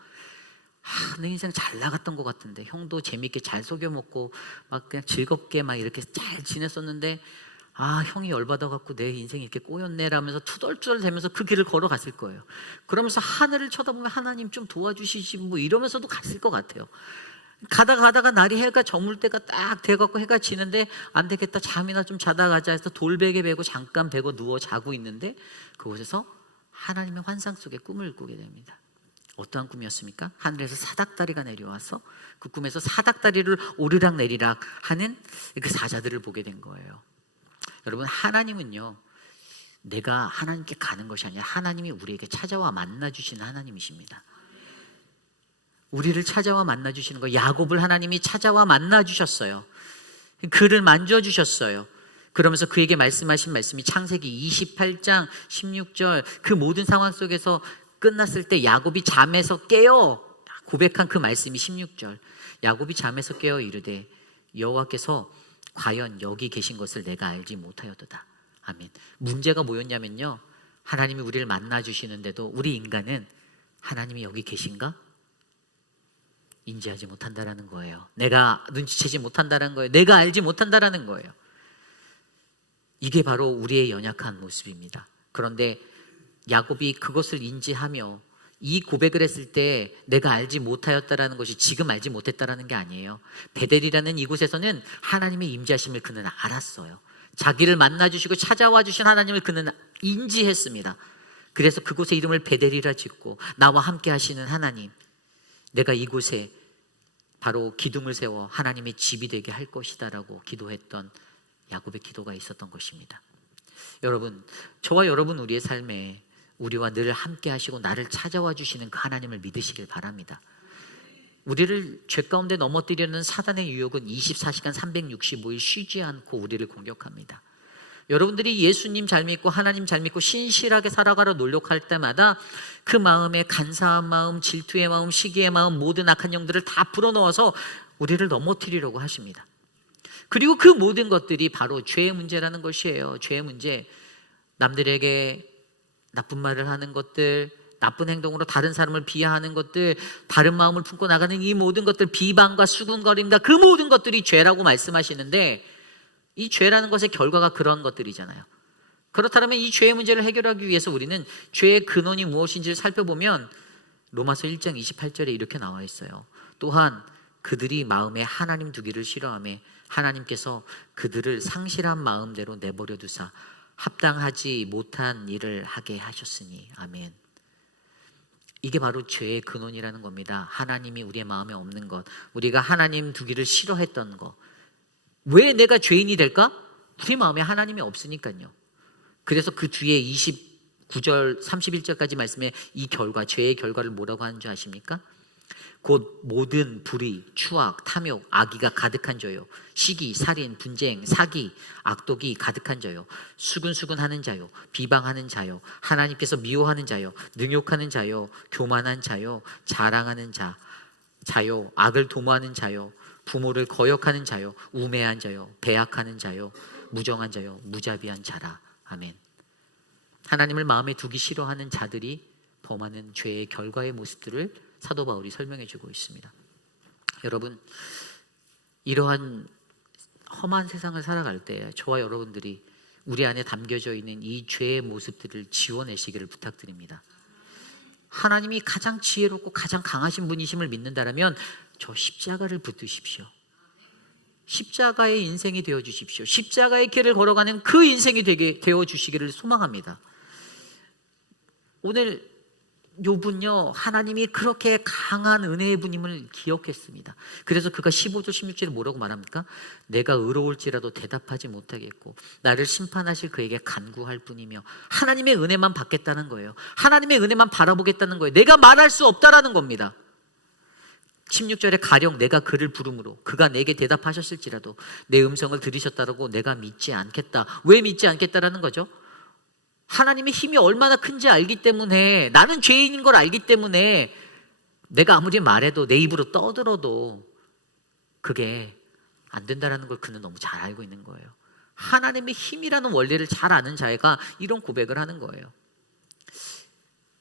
내 인생 잘 나갔던 것 같은데, 형도 재밌게 잘 속여먹고 막 그냥 즐겁게 막 이렇게 잘 지냈었는데, 형이 열받아갖고 내 인생이 이렇게 꼬였네라면서 투덜투덜 대면서 그 길을 걸어갔을 거예요. 그러면서 하늘을 쳐다보면 하나님 좀 도와주시지 뭐 이러면서도 갔을 것 같아요. 가다가 날이 해가 저물 때가 딱 돼갖고 해가 지는데 안 되겠다, 잠이나 좀 자다 가자 해서 돌베개 베고 잠깐 베고 누워 자고 있는데 그곳에서 하나님의 환상 속에 꿈을 꾸게 됩니다. 어떠한 꿈이었습니까? 하늘에서 사닥다리가 내려와서 그 꿈에서 사닥다리를 오르락 내리락 하는 그 사자들을 보게 된 거예요. 여러분, 하나님은요, 내가 하나님께 가는 것이 아니라 하나님이 우리에게 찾아와 만나주시는 하나님이십니다. 우리를 찾아와 만나주시는 거, 야곱을 하나님이 찾아와 만나주셨어요. 그를 만져주셨어요. 그러면서 그에게 말씀하신 말씀이 창세기 28장 16절, 그 모든 상황 속에서 끝났을 때 야곱이 잠에서 깨어 고백한 그 말씀이 16절. 야곱이 잠에서 깨어 이르되 여호와께서 과연 여기 계신 것을 내가 알지 못하였도다. 아멘. 문제가 뭐였냐면요, 하나님이 우리를 만나주시는데도 우리 인간은 하나님이 여기 계신가? 인지하지 못한다라는 거예요. 내가 눈치채지 못한다는 거예요. 내가 알지 못한다라는 거예요. 이게 바로 우리의 연약한 모습입니다. 그런데 야곱이 그것을 인지하며 이 고백을 했을 때 내가 알지 못하였다라는 것이 지금 알지 못했다라는 게 아니에요. 베델이라는 이곳에서는 하나님의 임재하심을 그는 알았어요. 자기를 만나주시고 찾아와 주신 하나님을 그는 인지했습니다. 그래서 그곳의 이름을 베델이라 짓고 나와 함께 하시는 하나님, 내가 이곳에 바로 기둥을 세워 하나님의 집이 되게 할 것이다 라고 기도했던 야곱의 기도가 있었던 것입니다. 여러분, 저와 여러분 우리의 삶에 우리와 늘 함께 하시고 나를 찾아와 주시는 그 하나님을 믿으시길 바랍니다. 우리를 죄 가운데 넘어뜨리려는 사단의 유혹은 24시간 365일 쉬지 않고 우리를 공격합니다. 여러분들이 예수님 잘 믿고 하나님 잘 믿고 신실하게 살아가려 노력할 때마다 그 마음에 간사한 마음, 질투의 마음, 시기의 마음, 모든 악한 영들을 다 불어넣어서 우리를 넘어뜨리려고 하십니다. 그리고 그 모든 것들이 바로 죄의 문제라는 것이에요. 죄의 문제, 남들에게 나쁜 말을 하는 것들, 나쁜 행동으로 다른 사람을 비하하는 것들, 다른 마음을 품고 나가는 이 모든 것들, 비방과 수군거림과 그 모든 것들이 죄라고 말씀하시는데, 이 죄라는 것의 결과가 그런 것들이잖아요. 그렇다면 이 죄의 문제를 해결하기 위해서 우리는 죄의 근원이 무엇인지를 살펴보면 로마서 1장 28절에 이렇게 나와 있어요. 또한 그들이 마음에 하나님 두기를 싫어하며 하나님께서 그들을 상실한 마음대로 내버려 두사 합당하지 못한 일을 하게 하셨으니. 아멘. 이게 바로 죄의 근원이라는 겁니다. 하나님이 우리의 마음에 없는 것, 우리가 하나님 두기를 싫어했던 것. 왜 내가 죄인이 될까? 우리 마음에 하나님이 없으니까요. 그래서 그 뒤에 29절 31절까지 말씀에 이 결과, 죄의 결과를 뭐라고 하는 줄 아십니까? 곧 모든 불의, 추악, 탐욕, 악의가 가득한 자요, 시기, 살인, 분쟁, 사기, 악독이 가득한 자요, 수근수근하는 자요, 비방하는 자요, 하나님께서 미워하는 자요, 능욕하는 자요, 교만한 자요, 자랑하는 자요, 악을 도모하는 자요, 부모를 거역하는 자요, 우매한 자요, 배약하는 자요, 무정한 자요, 무자비한 자라. 아멘. 하나님을 마음에 두기 싫어하는 자들이 범하는 죄의 결과의 모습들을 사도 바울이 설명해 주고 있습니다. 여러분, 이러한 험한 세상을 살아갈 때 저와 여러분들이 우리 안에 담겨져 있는 이 죄의 모습들을 지워내시기를 부탁드립니다. 하나님이 가장 지혜롭고 가장 강하신 분이심을 믿는다라면 저 십자가를 붙드십시오. 십자가의 인생이 되어 주십시오. 십자가의 길을 걸어가는 그 인생이 되어 주시기를 소망합니다. 오늘 욥은요, 하나님이 그렇게 강한 은혜의 분임을 기억했습니다. 그래서 그가 15절 16절에 뭐라고 말합니까? 내가 의로울지라도 대답하지 못하겠고 나를 심판하실 그에게 간구할 뿐이며, 하나님의 은혜만 받겠다는 거예요. 하나님의 은혜만 바라보겠다는 거예요. 내가 말할 수 없다라는 겁니다. 16절에 가령 내가 그를 부름으로 그가 내게 대답하셨을지라도 내 음성을 들으셨다라고 내가 믿지 않겠다. 왜 믿지 않겠다라는 거죠? 하나님의 힘이 얼마나 큰지 알기 때문에, 나는 죄인인 걸 알기 때문에 내가 아무리 말해도, 내 입으로 떠들어도 그게 안 된다라는 걸 그는 너무 잘 알고 있는 거예요. 하나님의 힘이라는 원리를 잘 아는 자가 이런 고백을 하는 거예요.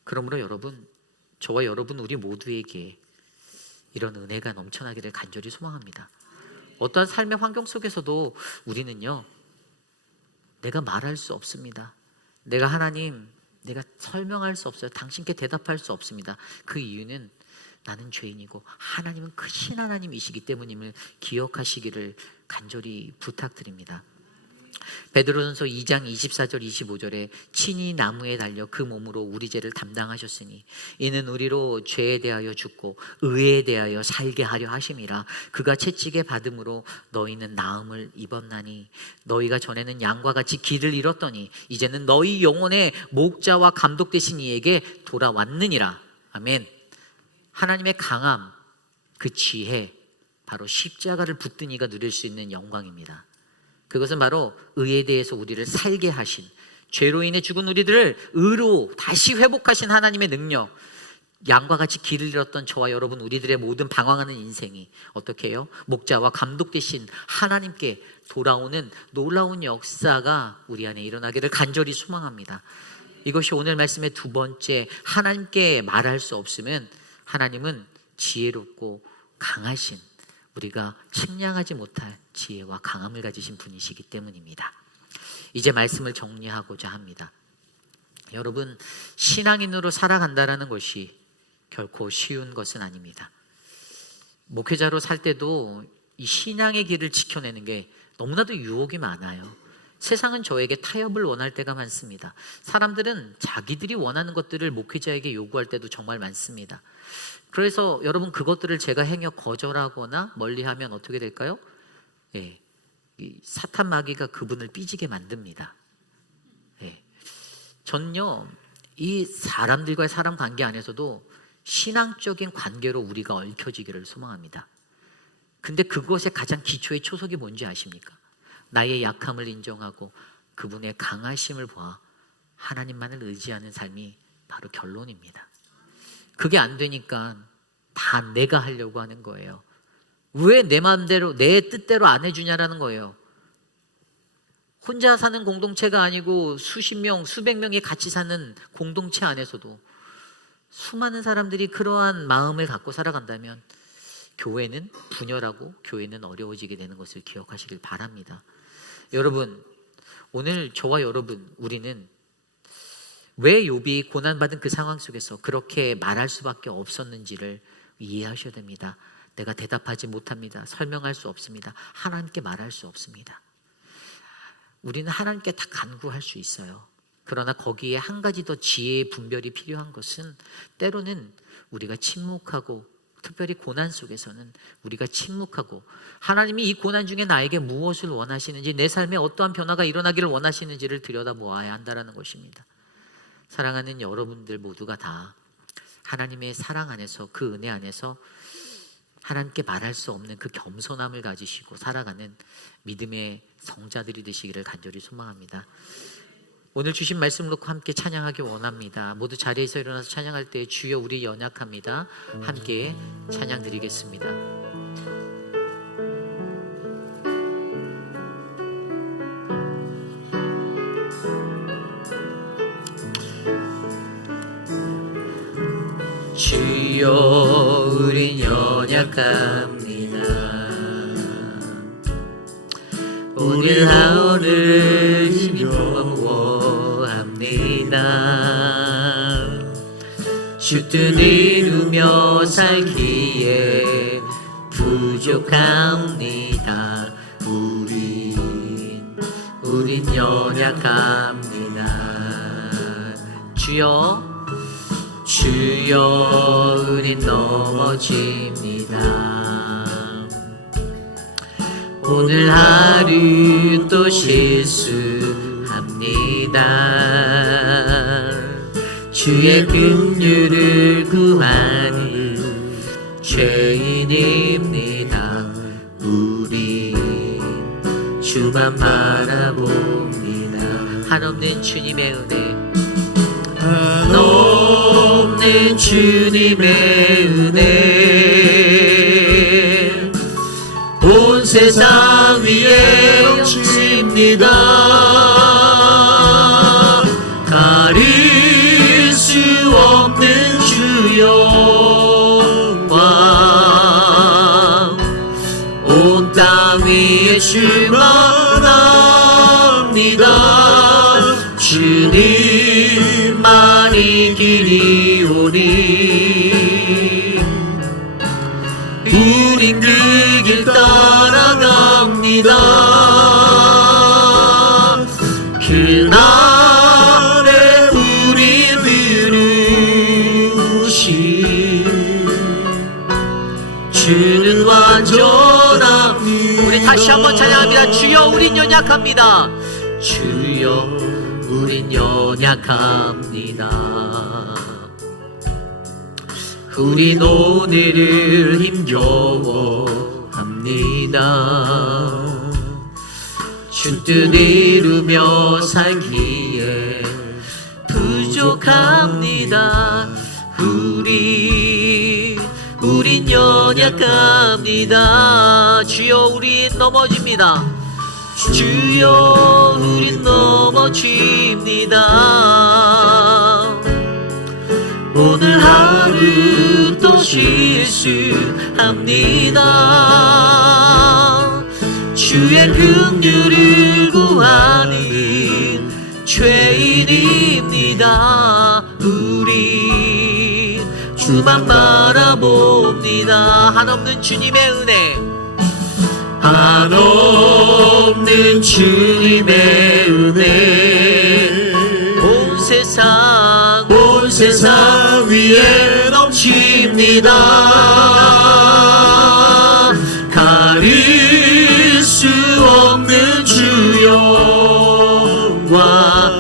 그러므로 여러분, 저와 여러분 우리 모두에게 이런 은혜가 넘쳐나기를 간절히 소망합니다. 어떠한 삶의 환경 속에서도 우리는요, 내가 말할 수 없습니다. 내가 하나님, 내가 설명할 수 없어요. 당신께 대답할 수 없습니다. 그 이유는 나는 죄인이고 하나님은 크신 하나님이시기 때문임을 기억하시기를 간절히 부탁드립니다. 베드로전서 2장 24절 25절에 친히 나무에 달려 그 몸으로 우리 죄를 담당하셨으니 이는 우리로 죄에 대하여 죽고 의에 대하여 살게 하려 하심이라. 그가 채찍에 받음으로 너희는 나음을 입었나니 너희가 전에는 양과 같이 길을 잃었더니 이제는 너희 영혼의 목자와 감독 되신 이에게 돌아왔느니라. 아멘. 하나님의 강함, 그 지혜, 바로 십자가를 붙든 이가 누릴 수 있는 영광입니다. 그것은 바로 의에 대해서 우리를 살게 하신, 죄로 인해 죽은 우리들을 의로 다시 회복하신 하나님의 능력, 양과 같이 길을 잃었던 저와 여러분 우리들의 모든 방황하는 인생이 어떻게 해요? 목자와 감독 되신 하나님께 돌아오는 놀라운 역사가 우리 안에 일어나기를 간절히 소망합니다. 이것이 오늘 말씀의 두 번째, 하나님께 말할 수 없으면 하나님은 지혜롭고 강하신, 우리가 측량하지 못할 지혜와 강함을 가지신 분이시기 때문입니다. 이제 말씀을 정리하고자 합니다. 여러분, 신앙인으로 살아간다는 것이 결코 쉬운 것은 아닙니다. 목회자로 살 때도 이 신앙의 길을 지켜내는 게 너무나도 유혹이 많아요. 세상은 저에게 타협을 원할 때가 많습니다. 사람들은 자기들이 원하는 것들을 목회자에게 요구할 때도 정말 많습니다. 그래서 여러분, 그것들을 제가 행여 거절하거나 멀리하면 어떻게 될까요? 예, 이 사탄 마귀가 그분을 삐지게 만듭니다. 예, 전요, 이 사람들과의 사람 관계 안에서도 신앙적인 관계로 우리가 얽혀지기를 소망합니다. 근데 그것의 가장 기초의 초석이 뭔지 아십니까? 나의 약함을 인정하고 그분의 강하심을 보아 하나님만을 의지하는 삶이 바로 결론입니다. 그게 안 되니까 다 내가 하려고 하는 거예요. 왜 내 마음대로, 내 뜻대로 안 해주냐라는 거예요. 혼자 사는 공동체가 아니고 수십 명, 수백 명이 같이 사는 공동체 안에서도 수많은 사람들이 그러한 마음을 갖고 살아간다면 교회는 분열하고 교회는 어려워지게 되는 것을 기억하시길 바랍니다. 여러분, 오늘 저와 여러분, 우리는 왜 욥이 고난받은 그 상황 속에서 그렇게 말할 수밖에 없었는지를 이해하셔야 됩니다. 내가 대답하지 못합니다. 설명할 수 없습니다. 하나님께 말할 수 없습니다. 우리는 하나님께 다 간구할 수 있어요. 그러나 거기에 한 가지 더 지혜의 분별이 필요한 것은 때로는 우리가 침묵하고, 특별히 고난 속에서는 우리가 침묵하고 하나님이 이 고난 중에 나에게 무엇을 원하시는지, 내 삶에 어떠한 변화가 일어나기를 원하시는지를 들여다보아야 한다는 것입니다. 사랑하는 여러분들 모두가 다 하나님의 사랑 안에서, 그 은혜 안에서 하나님께 말할 수 없는 그 겸손함을 가지시고 살아가는 믿음의 성자들이 되시기를 간절히 소망합니다. 오늘 주신 말씀 놓고 함께 찬양하기 원합니다. 모두 자리에서 일어나서 찬양할 때 주여 우리 연약합니다. 함께 찬양 드리겠습니다. 주여 우린 연약합니다. 오늘 하루를 힘입어합니다. 주 뜻을 이루며 살기에 부족합니다. 우린 연약합니다. 주여 우린 넘어집니다. 오늘 하루 또 실수합니다. 주의 긍휼을 구하는 죄인입니다. 우리 주만 바라봅니다. 한없는 주님의 은혜, 한없는 주님의 은혜 온 세상 위에 넘칩니다. 가릴 수 없는 주 영광 온 땅 위에 충만합니다. 주님만이 길이오니 우린 그 길 따라갑니다. 그날에 우리를 부르신 주는 완전합니다. 우리 다시 한번 찬양합니다. 주여 우린 연약합니다. 주여 우린 연약합니다. 우린 오늘을 힘겨워합니다. 주 뜻 이루며 살기에 부족합니다. 우린 연약합니다. 주여 우린 넘어집니다. 주여 우린 넘어집니다. 오늘 하루 또 실수합니다. 주의 긍휼을 구하는 죄인입니다. 우리 주만 바라봅니다. 한없는 주님의 은혜, 한없는 주님의 은혜 온 세상 위에 넘칩니다. 가릴 수 없는 주 영광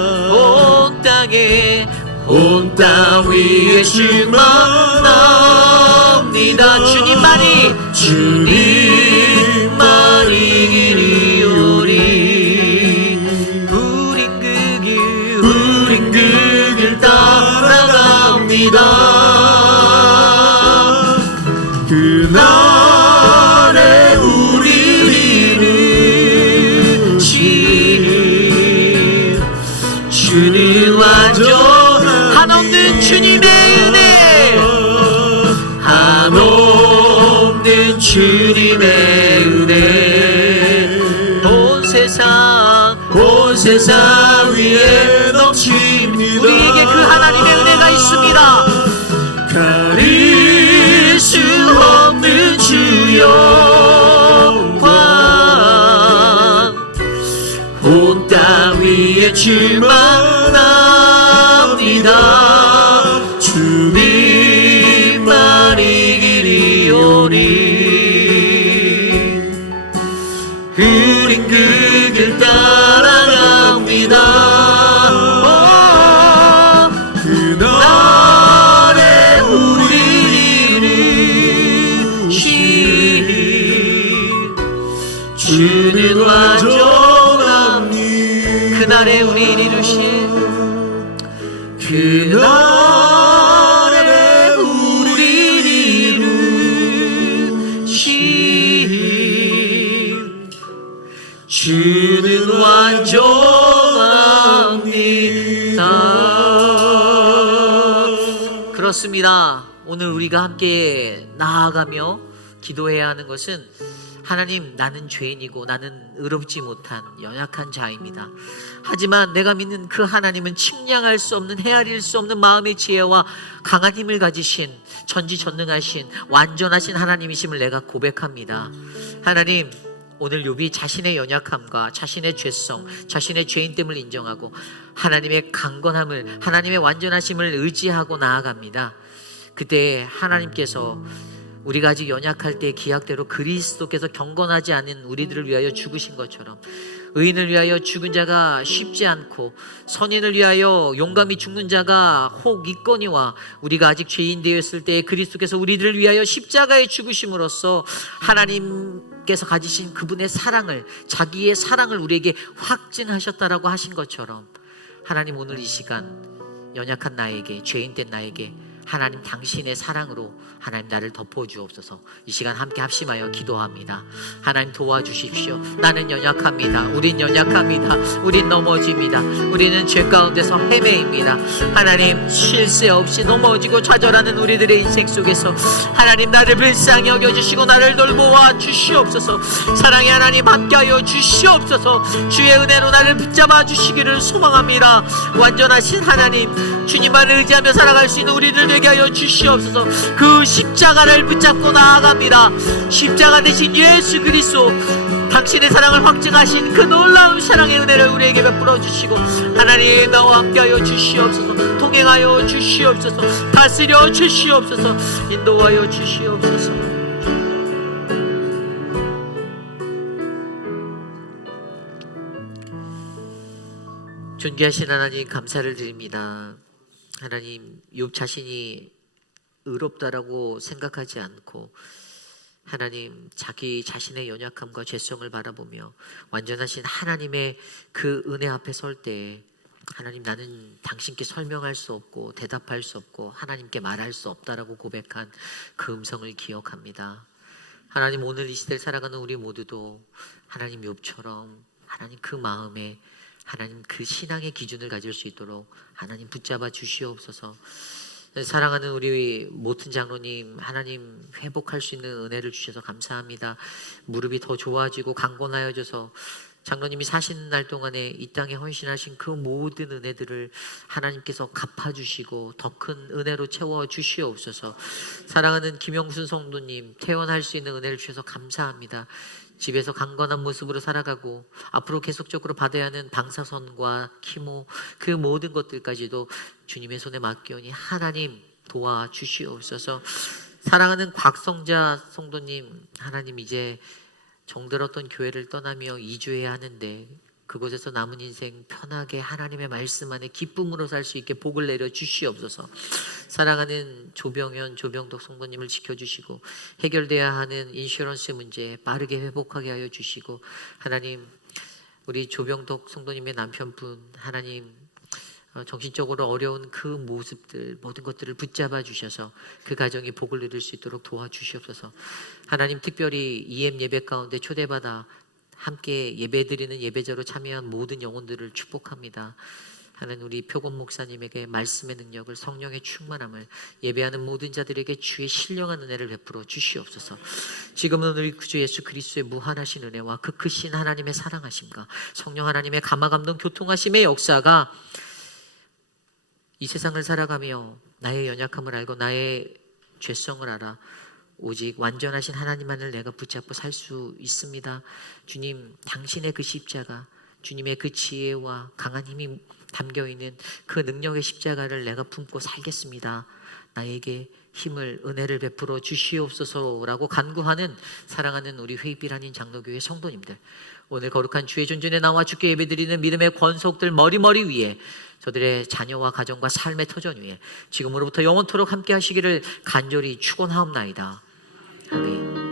온 땅 위에 충만합니다. 주님만이 길이오니 우린 그 길 따라갑니다. 그날에 우리를 이루신 주는 완전 한없는 주님의 은혜, 한없는 주님의 은혜 온 세상 위에 넘칩니다. 우리에게 그 하나님의 은혜가 있습니다. 가릴 수 없는 주 영광 온 땅 위에 충만합니다. 주님만이 길이오니 우린 그 길 따라갑니다. 그날에 우리를 이루신 주는 완전합니다. 그날에 우리를 이루신 그날에 우리를 이루신 주는 완전합니다. 그렇습니다. 오늘 우리가 함께 나아가며 기도해야 하는 것은 하나님, 나는 죄인이고 나는 의롭지 못한 연약한 자입니다. 하지만 내가 믿는 그 하나님은 침량할 수 없는, 헤아릴 수 없는 마음의 지혜와 강한 힘을 가지신 전지전능하신 완전하신 하나님이심을 내가 고백합니다. 하나님, 오늘 욥이 자신의 연약함과 자신의 죄성, 자신의 죄인됨을 인정하고 하나님의 강건함을, 하나님의 완전하심을 의지하고 나아갑니다. 그때 하나님께서 우리가 아직 연약할 때 기약대로 그리스도께서 경건하지 않은 우리들을 위하여 죽으신 것처럼 의인을 위하여 죽은 자가 쉽지 않고 선인을 위하여 용감히 죽는 자가 혹 있거니와 우리가 아직 죄인 되었을 때 그리스도께서 우리들을 위하여 십자가에 죽으심으로써 하나님 하나님께서 가지신 그분의 사랑을, 자기의 사랑을 우리에게 확증하셨다라고 하신 것처럼 하나님, 오늘 이 시간 연약한 나에게, 죄인된 나에게 하나님 당신의 사랑으로 하나님 나를 덮어주옵소서. 이 시간 함께 합심하여 기도합니다. 하나님 도와주십시오. 나는 연약합니다. 우린 연약합니다. 우린 넘어집니다. 우리는 죄 가운데서 헤매입니다. 하나님, 쉴 새 없이 넘어지고 좌절하는 우리들의 인생 속에서 하나님 나를 불쌍히 여겨주시고 나를 돌보아 주시옵소서. 사랑의 하나님 함께하여 주시옵소서. 주의 은혜로 나를 붙잡아 주시기를 소망합니다. 완전하신 하나님, 주님만을 의지하며 살아갈 수 있는 우리들 되게 하여 주시옵소서. 그 십자가를 붙잡고 나아갑니다. 십자가 대신 예수 그리스도, 당신의 사랑을 확증하신 그 놀라운 사랑의 은혜를 우리에게 베풀어 주시고 하나님, 나와 함께하여 주시옵소서. 동행하여 주시옵소서. 다스려 주시옵소서. 인도하여 주시옵소서. 존귀하신 하나님, 감사를 드립니다. 하나님, 욥 자신이 의롭다라고 생각하지 않고 하나님, 자기 자신의 연약함과 죄성을 바라보며 완전하신 하나님의 그 은혜 앞에 설 때 하나님, 나는 당신께 설명할 수 없고 대답할 수 없고 하나님께 말할 수 없다라고 고백한 그 음성을 기억합니다. 하나님, 오늘 이 시대를 살아가는 우리 모두도 하나님 욥처럼 하나님 그 마음에 하나님 그 신앙의 기준을 가질 수 있도록 하나님 붙잡아 주시옵소서. 사랑하는 우리 모튼 장로님, 하나님 회복할 수 있는 은혜를 주셔서 감사합니다. 무릎이 더 좋아지고 강건하여져서 장로님이 사시는 날 동안에 이 땅에 헌신하신 그 모든 은혜들을 하나님께서 갚아주시고 더 큰 은혜로 채워주시옵소서. 사랑하는 김영순 성도님, 퇴원할 수 있는 은혜를 주셔서 감사합니다. 집에서 강건한 모습으로 살아가고 앞으로 계속적으로 받아야 하는 방사선과 키모, 그 모든 것들까지도 주님의 손에 맡기오니 하나님 도와주시옵소서. 사랑하는 곽성자 성도님, 하나님 이제 정들었던 교회를 떠나며 이주해야 하는데 그곳에서 남은 인생 편하게 하나님의 말씀 안에 기쁨으로 살 수 있게 복을 내려 주시옵소서. 사랑하는 조병현, 조병덕 성도님을 지켜주시고 해결돼야 하는 인슈런스 문제 빠르게 회복하게 하여 주시고 하나님, 우리 조병덕 성도님의 남편분 하나님 정신적으로 어려운 그 모습들 모든 것들을 붙잡아 주셔서 그 가정이 복을 누릴 수 있도록 도와주시옵소서. 하나님, 특별히 EM 예배 가운데 초대받아 함께 예배드리는 예배자로 참여한 모든 영혼들을 축복합니다. 하나님, 우리 표곤 목사님에게 말씀의 능력을, 성령의 충만함을, 예배하는 모든 자들에게 주의 신령한 은혜를 베풀어 주시옵소서. 지금은 우리 구주 예수 그리스도의 무한하신 은혜와 그 크신 하나님의 사랑하심과 성령 하나님의 감화감동 교통하심의 역사가 이 세상을 살아가며 나의 연약함을 알고 나의 죄성을 알아 오직 완전하신 하나님만을 내가 붙잡고 살 수 있습니다. 주님, 당신의 그 십자가, 주님의 그 지혜와 강한 힘이 담겨있는 그 능력의 십자가를 내가 품고 살겠습니다. 나에게 힘을, 은혜를 베풀어 주시옵소서라고 간구하는 사랑하는 우리 회비란인 장로교회 성도님들, 오늘 거룩한 주의 존전에 나와 주께 예배드리는 믿음의 권속들 머리머리 위에 저들의 자녀와 가정과 삶의 터전 위에 지금으로부터 영원토록 함께 하시기를 간절히 축원하옵나이다. 아멘.